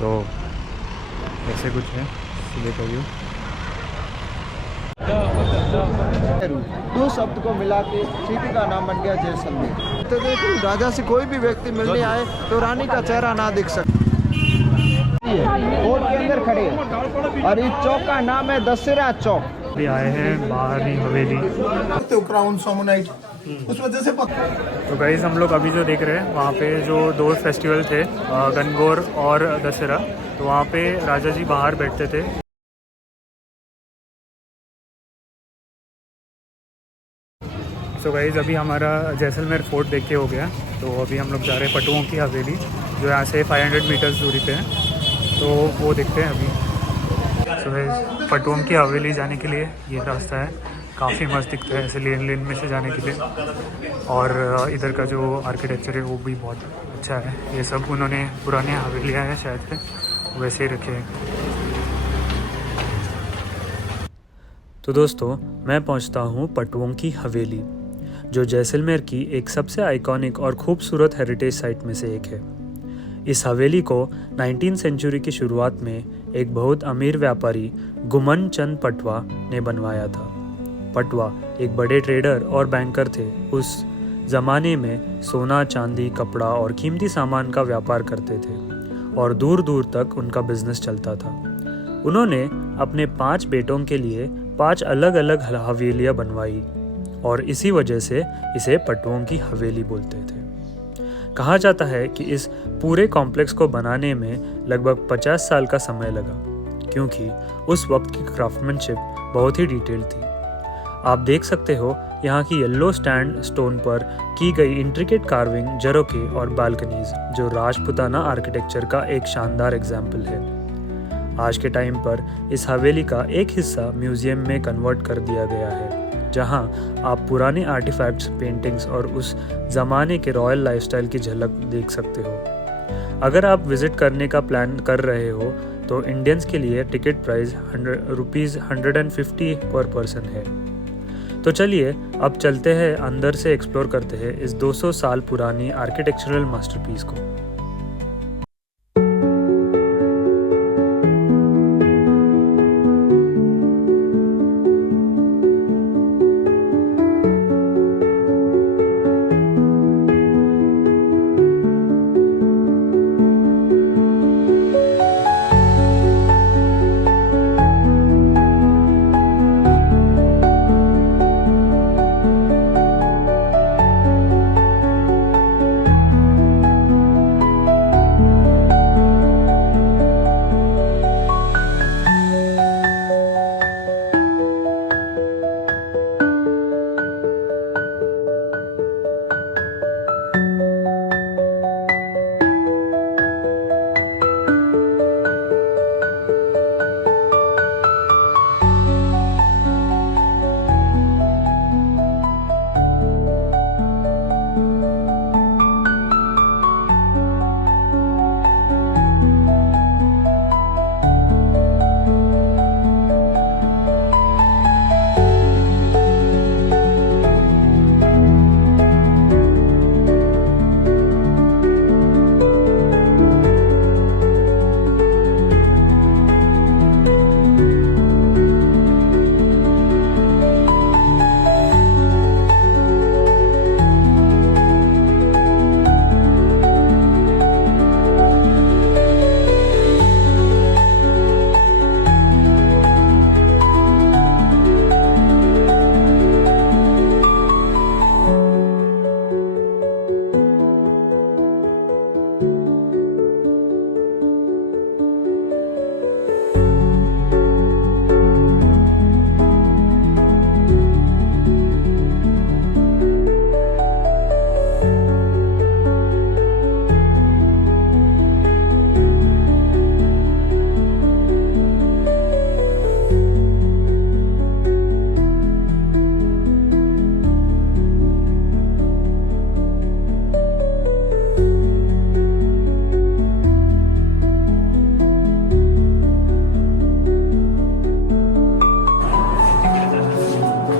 तो ऐसे कुछ है सुबह का व्यू। दो शब्द को मिला के सिटी का नाम बन गया जैसलमेर। तो देखो राजा से कोई भी व्यक्ति मिलने आए तो रानी का चेहरा ना दिख सकता। कोर्ट के अंदर खड़े हैं और इस चौक का नाम है दशहरा चौक। अभी आए हैं बाहरी हवेली। क्राउन सोमनाइट उस वजह से तो गाइस हम लोग अभी जो देख रहे हैं वहाँ पे जो दो फेस्टिवल थे गणगौर और दशहरा, तो वहाँ पे राजा जी बाहर बैठते थे। तो गाइस अभी हमारा जैसलमेर फोर्ट देख के हो गया, तो अभी हम लोग जा रहे हैं पटुओं की हवेली जो यहाँ से 500 मीटर्स दूरी पे है, तो वो देखते हैं अभी। तो गाइस पटुओं की हवेली जाने के लिए ये रास्ता है, काफ़ी मस्त दिखता है ऐसे लेन लेन में से जाने के लिए। और इधर का जो आर्किटेक्चर है वो भी बहुत अच्छा है। ये सब उन्होंने पुराने हवेलियाँ हैं शायद से वैसे ही रखे हैं। तो दोस्तों मैं पहुंचता हूं पटुओं की हवेली, जो जैसलमेर की एक सबसे आइकॉनिक और खूबसूरत हेरिटेज साइट में से एक है। इस हवेली को 19वीं सेंचुरी की शुरुआत में एक बहुत अमीर व्यापारी गुमन चंद पटवा ने बनवाया था। पटवा एक बड़े ट्रेडर और बैंकर थे। उस ज़माने में सोना, चांदी, कपड़ा और कीमती सामान का व्यापार करते थे और दूर दूर तक उनका बिजनेस चलता था। उन्होंने अपने 5 बेटों के लिए 5 अलग अलग हवेलियाँ बनवाई और इसी वजह से इसे पटुओं की हवेली बोलते थे। कहा जाता है कि इस पूरे कॉम्प्लेक्स को बनाने में लगभग 50 साल का समय लगा, क्योंकि उस वक्त की क्राफ्टमैनशिप बहुत ही डिटेल थी। आप देख सकते हो यहाँ की येलो स्टैंड स्टोन पर की गई इंट्रिकेट कार्विंग, झरोखे और बालकनीज, जो राजपूताना आर्किटेक्चर का एक शानदार एग्जाम्पल है। आज के टाइम पर इस हवेली का एक हिस्सा म्यूजियम में कन्वर्ट कर दिया गया है, जहां आप पुराने आर्टिफैक्ट्स, पेंटिंग्स और उस ज़माने के रॉयल लाइफस्टाइल की झलक देख सकते हो। अगर आप विज़िट करने का प्लान कर रहे हो तो इंडियंस के लिए टिकट प्राइस ₹150 पर पर्सन है। तो चलिए अब चलते हैं अंदर से एक्सप्लोर करते हैं इस 200 साल पुरानी आर्किटेक्चरल मास्टरपीस को।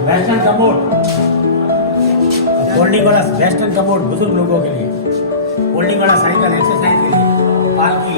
वेस्टर्न कमोड, फोल्डिंग वाला वेस्टर्न कमोड बुजुर्ग लोगों के लिए, फोल्डिंग वाला साइकिल एक्सरसाइज के लिए, पार्क की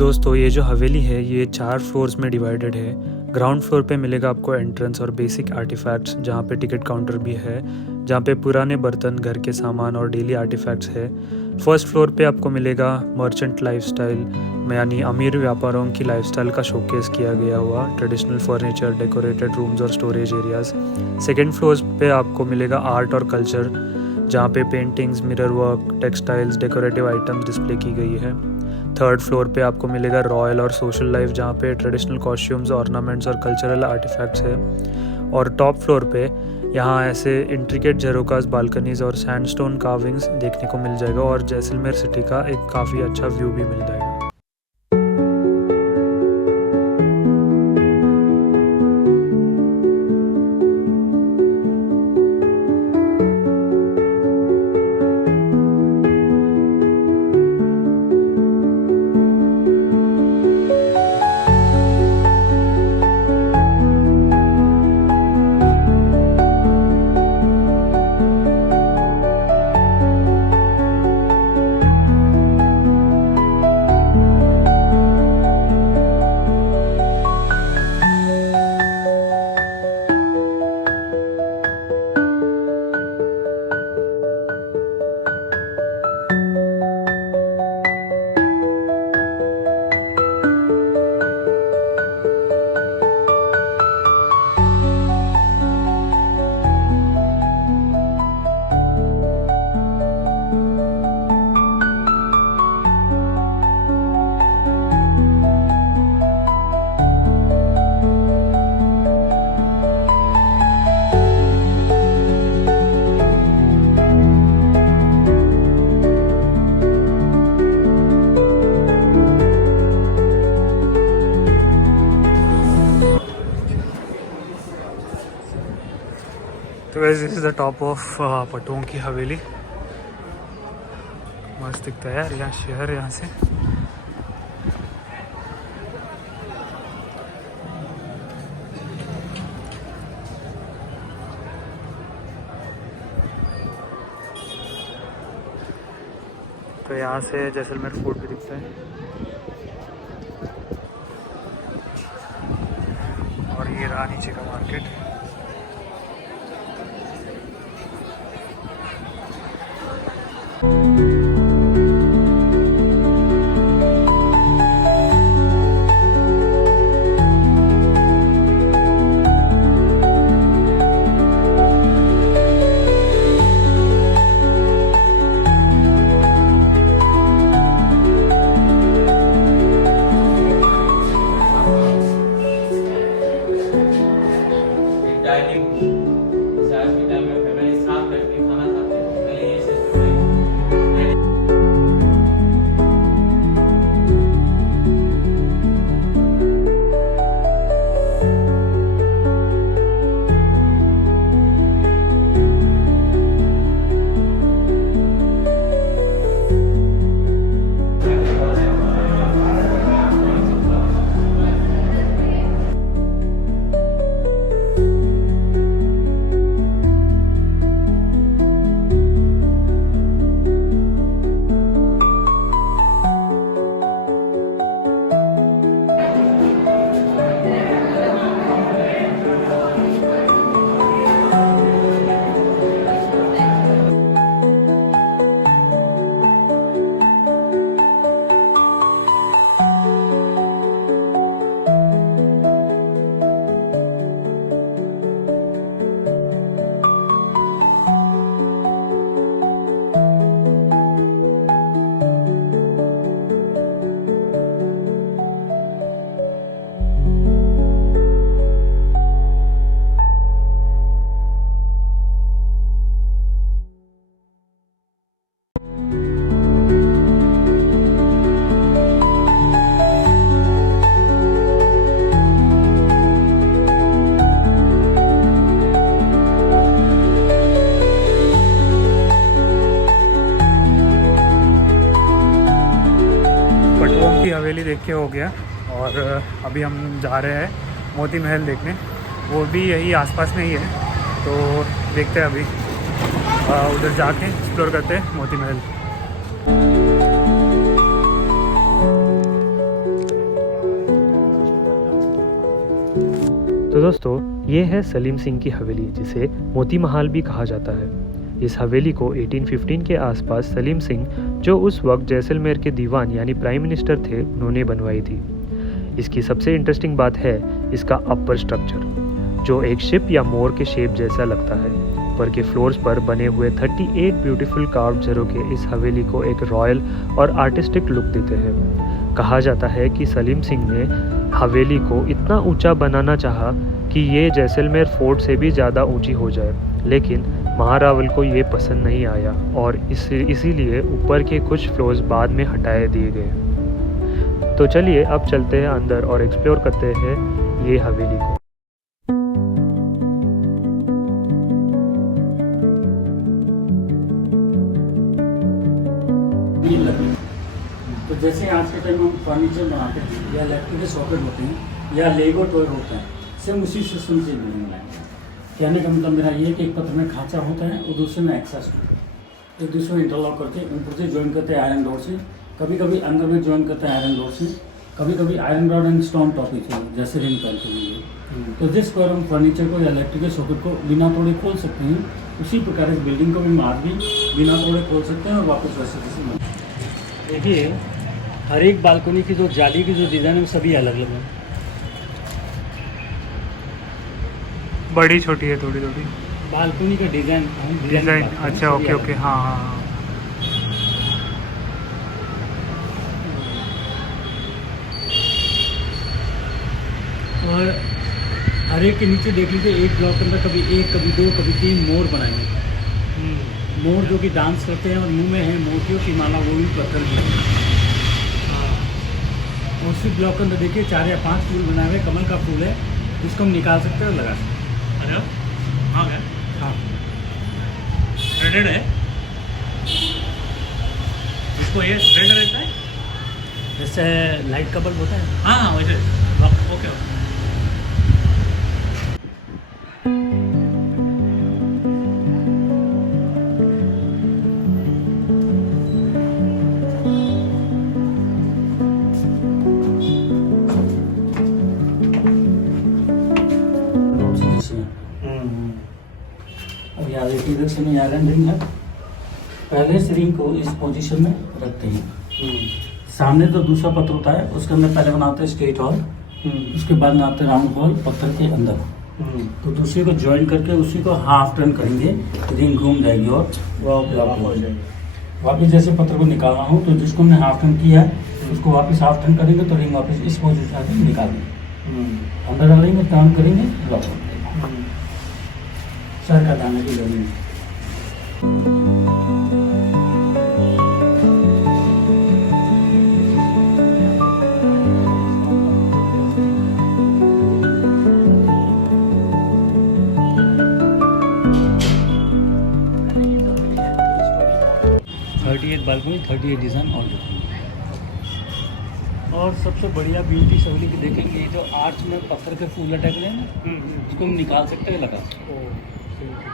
दोस्तों ये जो हवेली है ये 4 फ्लोर्स में डिवाइडेड है। ग्राउंड फ्लोर पे मिलेगा आपको एंट्रेंस और बेसिक आर्टिफैक्ट्स, जहाँ पे टिकट काउंटर भी है, जहाँ पे पुराने बर्तन, घर के सामान और डेली आर्टिफैक्ट्स है। फर्स्ट फ्लोर पे आपको मिलेगा मर्चेंट लाइफस्टाइल में, यानी अमीर व्यापारों की लाइफस्टाइल का शोकेस किया गया हुआ ट्रेडिशनल फर्नीचर, डेकोरेटेड रूम्स और स्टोरेज एरियाज। सेकेंड फ्लोर पे आपको मिलेगा आर्ट और कल्चर, जहाँ पे paintings, mirror work, textiles, decorative items display की गई है। थर्ड फ्लोर पे आपको मिलेगा रॉयल और सोशल लाइफ, जहाँ पे ट्रेडिशनल कॉस्ट्यूम्स, ऑर्नामेंट्स और कल्चरल आर्टिफैक्ट्स है। और टॉप फ्लोर पे यहाँ ऐसे इंट्रिकेट झरोकास, बालकनीज और सैंडस्टोन कार्विंग्स देखने को मिल जाएगा और जैसलमेर सिटी का एक काफ़ी अच्छा व्यू भी मिल जाएगा। तो this is the top of पटुओं की हवेली। मस्त दिखता है यार यहाँ शहर यहाँ से। तो यहाँ से जैसलमेर फोर्ट भी दिखता है और ये रहा नीचे का मार्केट। हवेली देख के हो गया और अभी हम जा रहे हैं मोती महल देखने। वो भी यही आसपास में ही है, तो देखते हैं अभी उधर जाके एक्सप्लोर करते हैं मोती महल। तो दोस्तों ये है सलीम सिंह की हवेली, जिसे मोती महल भी कहा जाता है। इस हवेली को 1815 के आसपास सलीम सिंह, जो उस वक्त जैसलमेर के दीवान यानी प्राइम मिनिस्टर थे, उन्होंने बनवाई थी। इसकी सबसे इंटरेस्टिंग बात है इसका अपर स्ट्रक्चर, जो एक शिप या मोर के शेप जैसा लगता है। ऊपर के फ्लोर्स पर बने हुए 38 ब्यूटीफुल कार्व्ड झरोखे इस हवेली को एक रॉयल और आर्टिस्टिक लुक देते हैं। कहा जाता है कि सलीम सिंह ने हवेली को इतना ऊंचा बनाना चाहा कि ये जैसलमेर फोर्ट से भी ज़्यादा ऊंची हो जाए, लेकिन महारावल को ये पसंद नहीं आया और इसीलिए ऊपर के कुछ फ्लोर्स बाद में हटाए दिए गए। तो चलिए अब चलते हैं अंदर और एक्सप्लोर करते हैं ये हवेली को। तो जैसे आज के टाइम हम फर्नीचर बनाते हैं या इलेक्ट्रिक के सॉकेट होते हैं या लेगो टॉय होता है, सेम उसी सिस्टम से बिल्डिंग बनाएंगे। कहने का मतलब मेरा ये है कि एक पत्र में खांचा होता है और दूसरे में एक्सेस होता है। एक दूसरे में इंटरलॉक करके ऊपर से ज्वाइन करते हैं आयरन रोड से, कभी कभी अंदर में ज्वाइन करते हैं आयरन रोड से, कभी कभी iron rod and stone topic से, जैसे रिंग करते हुए। तो जिस पर हम फर्नीचर को या इलेक्ट्रिकल सॉकेट को बिना तोड़े खोल सकते हैं, उसी प्रकार इस बिल्डिंग को भी मार भी बिना तोड़े खोल सकते हैं और वापस वैसे किसी। देखिए हर एक बालकनी की जो जाली की जो डिज़ाइन है वो सभी अलग अलग है। बड़ी छोटी है थोड़ी थोड़ी बालकनी का डिज़ाइन डिज़ाइन। अच्छा ओके ओके, हाँ हाँ हाँ। और हर एक के नीचे देख लीजिए, एक ब्लॉक के अंदर कभी एक, कभी दो, कभी 3 मोर बनाएंगे। मोर जो कि डांस करते हैं और मुंह में है मोतियों की माला, वो भी पत्थर की है। उसी ब्लॉक के अंदर देखिए 4 या 5 फूल बनाए हुए, कमल का फूल है, इसको हम निकाल सकते हैं और लगा सकते हैं। अरे हाँ क्या? हाँ थ्रेडेड है इसको, ये थ्रेड रहता है जैसे लाइट का बल्ब होता है। हाँ वैसे ओके। अब याद है इधर से आयरन रिंग है, पहले इस रिंग को इस पोजीशन में रखते हैं। सामने तो दूसरा पत्थर होता है, उसके अंदर पहले बनाते हैं स्ट्रेट हॉल, उसके बाद बनाते हैं राउंड हॉल पत्थर के अंदर। तो दूसरे को ज्वाइन करके उसी को हाफ टर्न करेंगे, रिंग घूम जाएगी और ब्लॉक हो जाएगी। वापस जैसे पत्थर को निकालना हो तो जिसको हमने हाफ टर्न किया है उसको वापस हाफ टर्न करेंगे तो रिंग वापस इस पोजीशन से निकाल देंगे, अंदर डालेंगे, टर्न करेंगे, ब्लॉक हो जाएगा। सर का दाने की जरूरी है। बालकनी 38 डिज़ाइन और सबसे बढ़िया ब्यूटी सवली की देखेंगे, ये जो आर्च में पत्थर के फूल लटक रहे हैं ना, इसको हम निकाल सकते हैं लगा।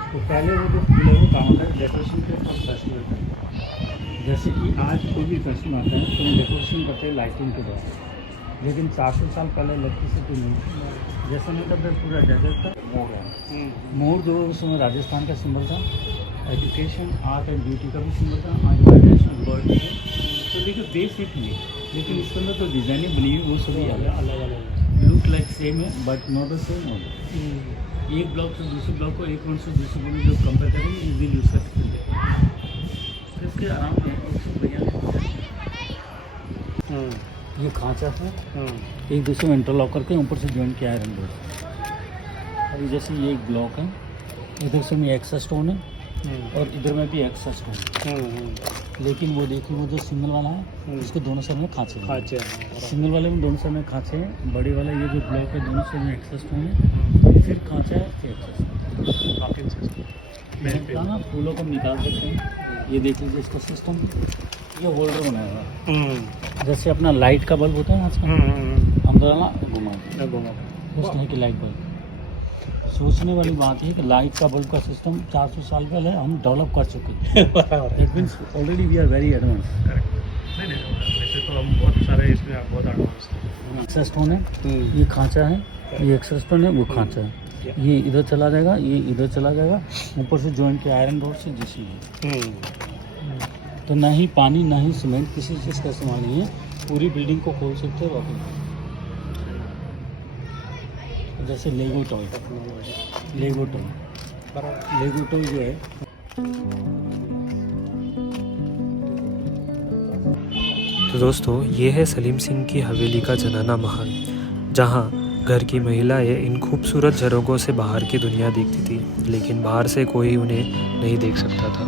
तो पहले वो जो फूल है वो काम होता है डेकोरेशन के फेस्टिवल का। जैसे कि आज कोई भी फेस्टिवल आता है तो हम डेकोरेशन करते हैं लाइटिंग के द्वारा, लेकिन 400 साल पहले इलेक्ट्रिसिटी नहीं। जैसे मतलब पूरा डेजर्ट था, मोर है। मोर जो उस समय राजस्थान का सिंबल था, एजुकेशन, आर्ट एंड ब्यूटी का भी सिंबल था, आज नेशनल बर्ड है। तो देखिए बेसिक नहीं, लेकिन इसके अंदर तो डिज़ाइनिंग बनी हुई वो सभी अलग अलग लुक लाइक सेम है बट नॉट द सेम होगा। एक ब्लॉक से दूसरे ब्लॉक को, एक पॉइंट से दूसरे पॉइंट जो कंपेयर करेंगे इजीली यूज कर सकते हैं। तो इसके आराम में ये खांचा है, एक दूसरे में इंटरलॉक करके ऊपर से ज्वाइन किया आयरन रोड। अभी जैसे ये एक ब्लॉक है, इधर से में एक्सा स्टोन है और इधर में भी एक्सा स्टोन, लेकिन वो देखिए वो जो सिंगल वाला है इसके दोनों साइड में खांचे हैं। सिंगल वाले में दोनों साइड में खांचे हैं, बड़े वाला ये जो ब्लॉक है दोनों साइड में एक्सा स्टोन है, फिर खांचा है, फिर एक्सा स्टोन। ना फूलों को निकाल सकते हैं। ये देख लीजिए इसका सिस्टम, ये होल्डर बनाया हुआ है, जैसे अपना लाइट का बल्ब होता है ना आजकल, हम तो ना घुमा उस तरह की लाइट बल्ब। सोचने वाली बात है कि लाइट का बल्ब का सिस्टम 400 साल पहले हम डेवलप कर चुके हैं। It means already we are very advance. नहीं वैसे तो हम बहुत सारे इसमें बहुत एडवांस हैं। एक्सा स्टोन है, ये खांचा है, ये एक्सेस स्टोन है, वो खांचा है। ये इधर चला जाएगा, ये इधर चला जाएगा, ऊपर से जॉइंट के आयरन रोड से जीसीबी। तो ना ही पानी ना ही सीमेंट किसी चीज़ का इस्तेमाल नहीं है, पूरी बिल्डिंग को खोल सकते हैं वाकई। जैसे लेगो टॉय जो है। तो दोस्तों, ये है सलीम सिंह की हवेली का जनाना महल, जहाँ घर की महिलाएं इन खूबसूरत झरोखों से बाहर की दुनिया देखती थी, लेकिन बाहर से कोई उन्हें नहीं देख सकता था।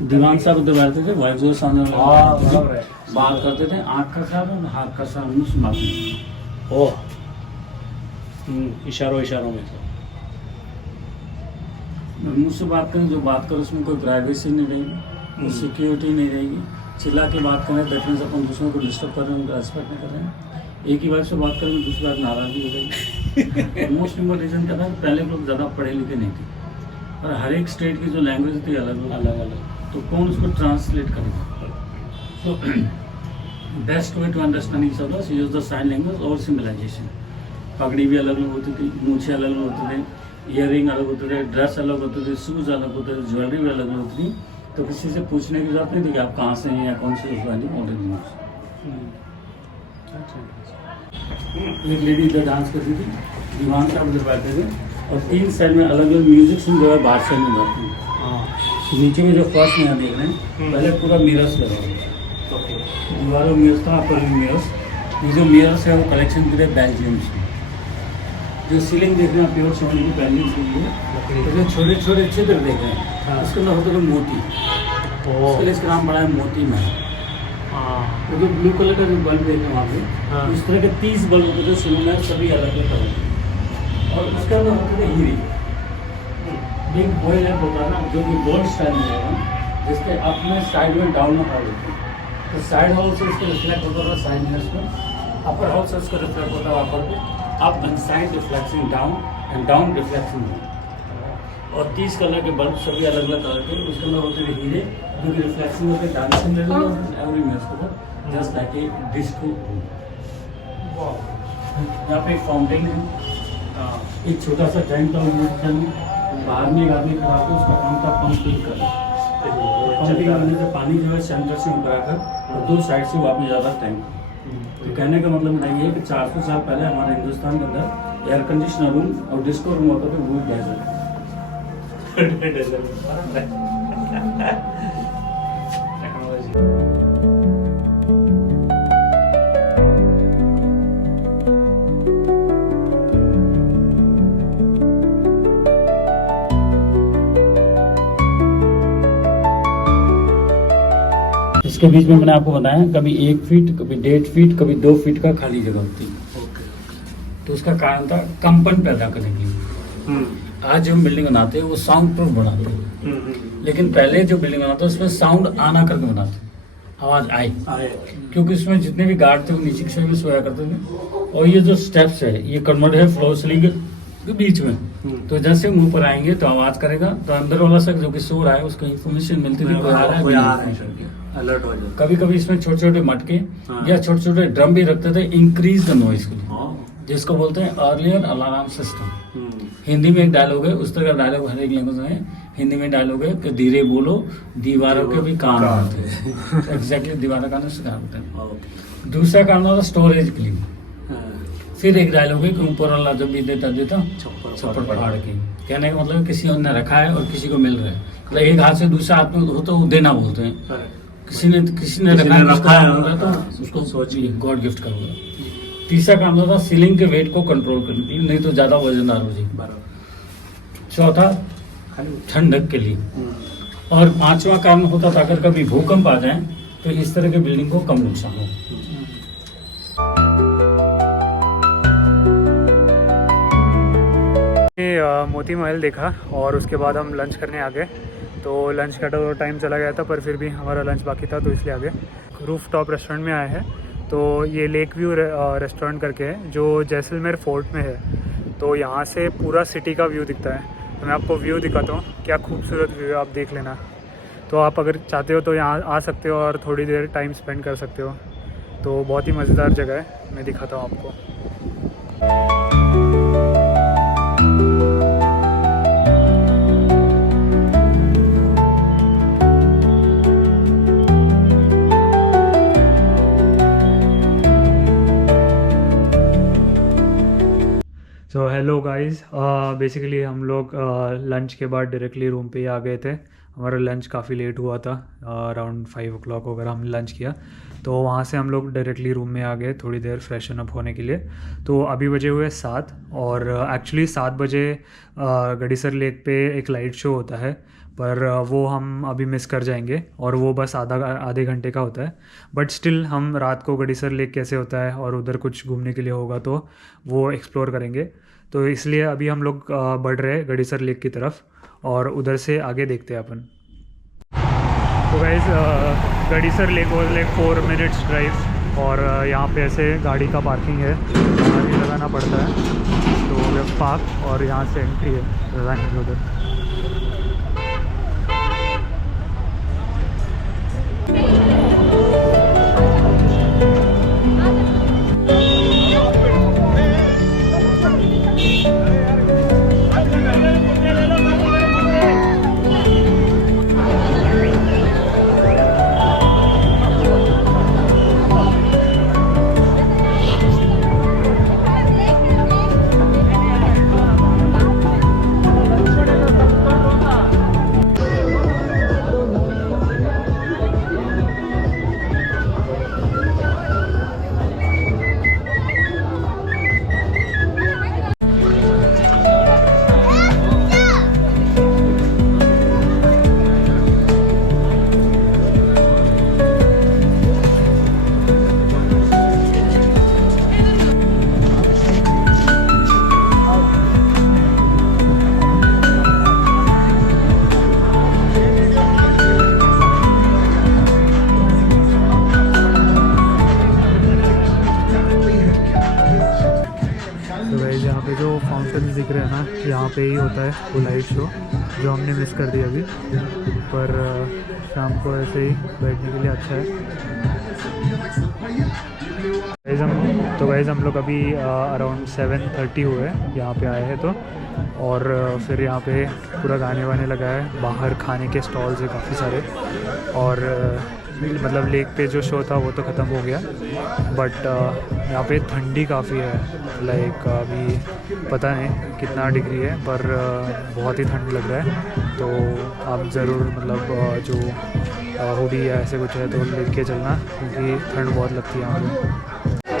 दीवान साहब उधर बैठते थे, वाइफ जो सामने बात करते थे, आँख का साहब हाथ का साहब मुँह सुनाते। ओह, इशारों में से मुँह से बात करें, जो बात करें उसमें कोई प्राइवेसी नहीं रहेगी, कोई सिक्योरिटी नहीं रहेगी। चिल्ला के बात करें, दैट मीन्स अपन दूसरों को डिस्टर्ब कर रहे हैं, उनका रेस्पेक्ट नहीं कर रहे हैं। एक ही बात से बात करें, दूसरी बात नाराज़गी हो गई। मोस्ट इम्पोर्टेंट रीज़न क्या था, पहले लोग ज़्यादा पढ़े लिखे नहीं थे और हर एक स्टेट की जो लैंग्वेज थी अलग अलग, तो कौन उसको ट्रांसलेट करेगा। तो best way to understand each other use the sign language और सिम्बलाइजेशन। पगड़ी भी अलग अलग होती थी, मूछे अलग अलग होते थे, ईयरिंग अलग होते थे, ड्रेस अलग होते थे, शूज़ अलग होते थे, ज्वेलरी भी अलग अलग होती थी। तो किसी से पूछने की जरूरत नहीं थी कि आप कहाँ से हैं या कौन से एक लेडी इधर डांस करती थी, दीवान साहब उधर बैठते थे और 3 साइड में अलग अलग म्यूजिक सुन जो है बाहर साइड में बैठते हैं। नीचे में जो फर्स्ट में यहाँ देख रहे हैं, पहले पूरा मिरर्स लगा हुआ था, दीवारों में मिरर्स था, ऊपर भी मिरर्स। ये जो मिरर्स है वो कलेक्शन के लिए बेल्जियम से। जो सीलिंग देख रहे हैं प्योर सोने की पेंडिंग की है, तो जो छोटे छोटे छिद्र देख रहे हैं, इसके अंदर होता है मोती। इसके लिए इसका नाम पड़ा है मोती महल। वो जो ब्लू कलर का जो बल्ब देख रहे हैं वहाँ पे, इस तरह के 30 बल्ब होते थे सीलिंग में, सभी अलग अलग कलर के, और उसके अंदर होते थे हीरे। एक बॉय लैंप होता है ना, जो कि गोल्ड स्टाइल में होगा, जिसके अपने साइड में डाउन में हॉल होते हैं। तो साइड हॉल से इसका रिफ्लेक्ट होता था साइड मिरर्स में, अपर हॉल से इसका रिफ्लेक्ट होता है अपर पे, up and side reflexing down and down reflexing up. और 30 कलर के बल्ब सभी अलग अलग कलर के, उसके अंदर होते थे हीरे, जो कि रिफ्लेक्सिंग होते डांसिंग लेवल एवरी मिरर्स को, जस्ट लाइक ए डिस्को। यहाँ पे एक फाउंटेन है, एक छोटा सा टैंक था, बाहर में एक आदमी खड़ा होकर उसका काम था पंप फिल करना। पंपिंग करने से पानी जो है सेंटर से ऊपर आकर और 2 साइड से वापस जाता टैंक। तो कहने का मतलब नहीं है कि 400 साल पहले हमारे हिंदुस्तान के अंदर एयर कंडीशनर रूम और डिस्को रूम होता था, वो डेजर्ट। इसके बीच में मैंने आपको बताया, कभी 1 फीट, कभी 1.5 फीट, कभी 2 फीट का खाली जगह होती है। तो उसका कारण था कंपन पैदा करने के लिए। आज जो हम बिल्डिंग बनाते हैं वो साउंड प्रूफ बनाते हैं, लेकिन पहले जो बिल्डिंग बनाते हैं उसमें साउंड आना करके बनाते हैं, आवाज़ आए, क्योंकि उसमें जितने भी गार्ड थे वो नीचे की साइड में सोया करते थे। और ये जो स्टेप्स है, ये कन्वर्ट है फ्लोर सीलिंग के बीच में, तो जैसे मुंह पर आएंगे तो आवाज़ करेगा, तो अंदर वाला शख्स जो कि सो रहा है उसको इन्फॉर्मेशन मिलती थी कोई आ रहा है, अलर्ट हो जाए। कभी कभी इसमें छोटे छोटे मटके या छोटे छोटे ड्रम भी रखते थे इंक्रीज द नॉइज के लिए, जिसको बोलते हैं अर्लियर अलार्म सिस्टम। हिंदी में एक डायलॉग है, उस तरह का डायलॉग हर एक लैंग्वेज में हिंदी में डायलॉग है कि धीरे बोलो दीवारों के भी कान होते हैं। एग्जैक्टली दीवारों का काम होता है। दूसरा काम होता है स्टोरेज के लिए। फिर एक डायलॉग है कि ऊपर वाला जब भी देता छप्पर फाड़ के, कहने का मतलब किसी और ने रखा है और किसी को मिल रहा है, मतलब एक हाथ से दूसरा हाथ में हो तो वो देना बोलते हैं। किसी ने रखा है तो उसको सोचिए गॉड गिफ्ट करोगे। तीसरा काम होता था सीलिंग के वेट को कंट्रोल करने के लिए, नहीं तो ज़्यादा वजनदार हो जाएगी। चौथा ठंडक के लिए। और 5वां काम होता था अगर कभी भूकंप आ जाए तो इस तरह के बिल्डिंग को कम नुकसान हो। मोती महल देखा और उसके बाद हम लंच करने आ गए। तो लंच का तो टाइम चला गया था, पर फिर भी हमारा लंच बाकी था तो इसलिए आ गए। रूफ टॉप रेस्टोरेंट में आए हैं। तो ये लेक व्यू रेस्टोरेंट करके है जो जैसलमेर फोर्ट में है। तो यहाँ से पूरा सिटी का व्यू दिखता है। तो मैं आपको व्यू दिखाता हूँ, क्या खूबसूरत व्यू है, आप देख लेना। तो आप अगर चाहते हो तो यहाँ आ सकते हो और थोड़ी देर टाइम स्पेंड कर सकते हो। तो बहुत ही मज़ेदार जगह है, मैं दिखाता हूँ आपको। सो हेलो गाइस, बेसिकली हम लोग लंच के बाद डायरेक्टली रूम पे ही आ गए थे। हमारा लंच काफ़ी लेट हुआ था, अराउंड 5 o'clock वगैरह हम लंच किया, तो वहाँ से हम लोग डायरेक्टली रूम में आ गए थोड़ी देर फ्रेशन अप होने के लिए। तो अभी बजे हुए 7 और एक्चुअली 7 बजे गड़ीसर लेक पे एक लाइट शो होता है, पर वो हम अभी मिस कर जाएंगे और वो बस आधे घंटे का होता है। बट स्टिल हम रात को गड़ीसर लेक कैसे होता है और उधर कुछ घूमने के लिए होगा तो वो एक्सप्लोर करेंगे। तो इसलिए अभी हम लोग बढ़ रहे हैं गड़ीसर लेक की तरफ और उधर से आगे देखते हैं अपन। तो guys, Gadisar lake was like 4 minutes drive और यहाँ पे ऐसे गाड़ी का पार्किंग है, गाड़ी लगाना पड़ता है। तो लेफ्ट पार्क और यहाँ से एंट्री है लगाने के उधर। दिख रहे हैं ना, यहाँ पे ही होता है वो लाइट शो जो हमने मिस कर दिया अभी, पर शाम को ऐसे ही बैठने के लिए अच्छा है। गाइस हम लोग अभी अराउंड 7:30 हुए यहाँ पे आए हैं, तो और फिर यहाँ पे पूरा गाने वाने लगा है, बाहर खाने के स्टॉल्स है काफ़ी सारे, और मतलब लेक पे जो शो था वो तो ख़त्म हो गया, बट यहाँ पे ठंडी काफ़ी है। लाइक अभी पता नहीं कितना डिग्री है, पर बहुत ही ठंड लग रहा है। तो आप ज़रूर मतलब जो हुडी या ऐसे कुछ है तो लेके चलना, क्योंकि ठंड बहुत लगती है यहाँ पे।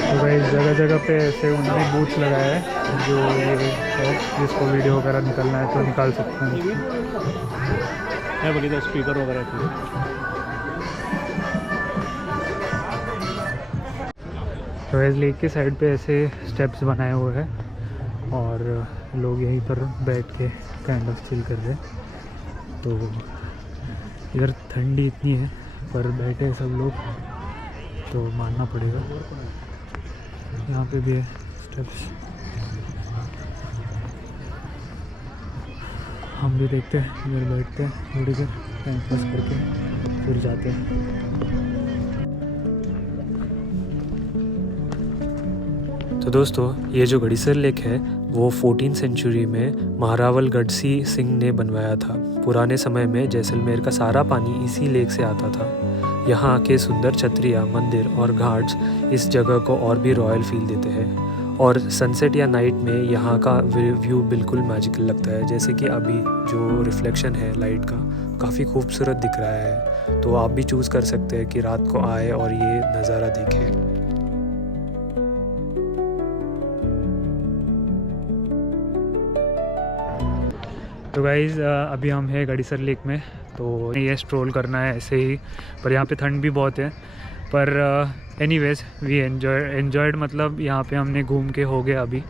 तो भाई जगह जगह पे ऐसे उन्होंने बूथ्स लगाया है, जो ये है जिसको वीडियो वगैरह निकालना है तो निकाल सकते हैं। बोलिए स्पीकर वगैरह। तो इस लेक के साइड पे ऐसे स्टेप्स बनाए हुए हैं और लोग यहीं पर बैठ के काइंड ऑफ चिल कर रहे हैं। तो इधर ठंडी इतनी है पर बैठे सब लोग, तो मानना पड़ेगा। यहाँ पे भी है स्टेप्स, हम भी देखते हैं, इधर बैठते हैं थोड़ी देर टाइम पास करके फिर जाते हैं। तो दोस्तों, ये जो गड़ीसर लेक है वो 14th सेंचुरी में महारावल गढ़सी सिंह ने बनवाया था। पुराने समय में जैसलमेर का सारा पानी इसी लेक से आता था। यहाँ के सुंदर छतरियाँ, मंदिर और घाट्स इस जगह को और भी रॉयल फील देते हैं, और सनसेट या नाइट में यहाँ का व्यू बिल्कुल मैजिकल लगता है। जैसे कि अभी जो रिफ्लेक्शन है लाइट का काफ़ी खूबसूरत दिख रहा है। तो आप भी चूज़ कर सकते हैं कि रात को आए और ये नज़ारा देखें। तो गाइज़ अभी हम हैं गड़ीसर लेक में, तो ये स्ट्रोल करना है ऐसे ही, पर यहाँ पे ठंड भी बहुत है। पर एनीवेज वी एन्जॉयड, मतलब यहाँ पे हमने घूम के हो गया अभी।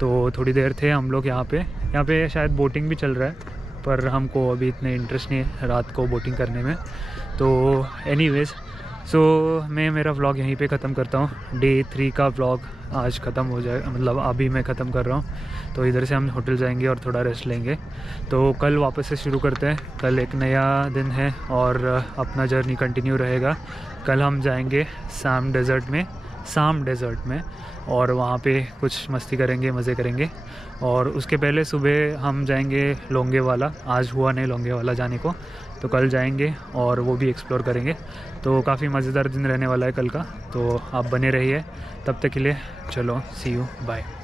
तो थोड़ी देर थे हम लोग यहाँ पे शायद बोटिंग भी चल रहा है, पर हमको अभी इतने इंटरेस्ट नहीं है रात को बोटिंग करने में। तो एनीवेज सो मैं मेरा व्लॉग यहीं पे ख़त्म करता हूँ। डे 3 का व्लॉग आज ख़त्म हो जाए, मतलब अभी मैं ख़त्म कर रहा हूँ। तो इधर से हम होटल जाएंगे और थोड़ा रेस्ट लेंगे। तो कल वापस से शुरू करते हैं। कल एक नया दिन है और अपना जर्नी कंटिन्यू रहेगा। कल हम जाएंगे साम डेज़र्ट में और वहाँ पे कुछ मस्ती करेंगे, मज़े करेंगे। और उसके पहले सुबह हम जाएंगे लोंगेवाला। आज हुआ नहीं लोंगेवाला जाने को, तो कल जाएंगे और वो भी एक्सप्लोर करेंगे। तो काफ़ी मज़ेदार दिन रहने वाला है कल का। तो आप बने रहिए, तब तक के लिए चलो सी यू, बाय।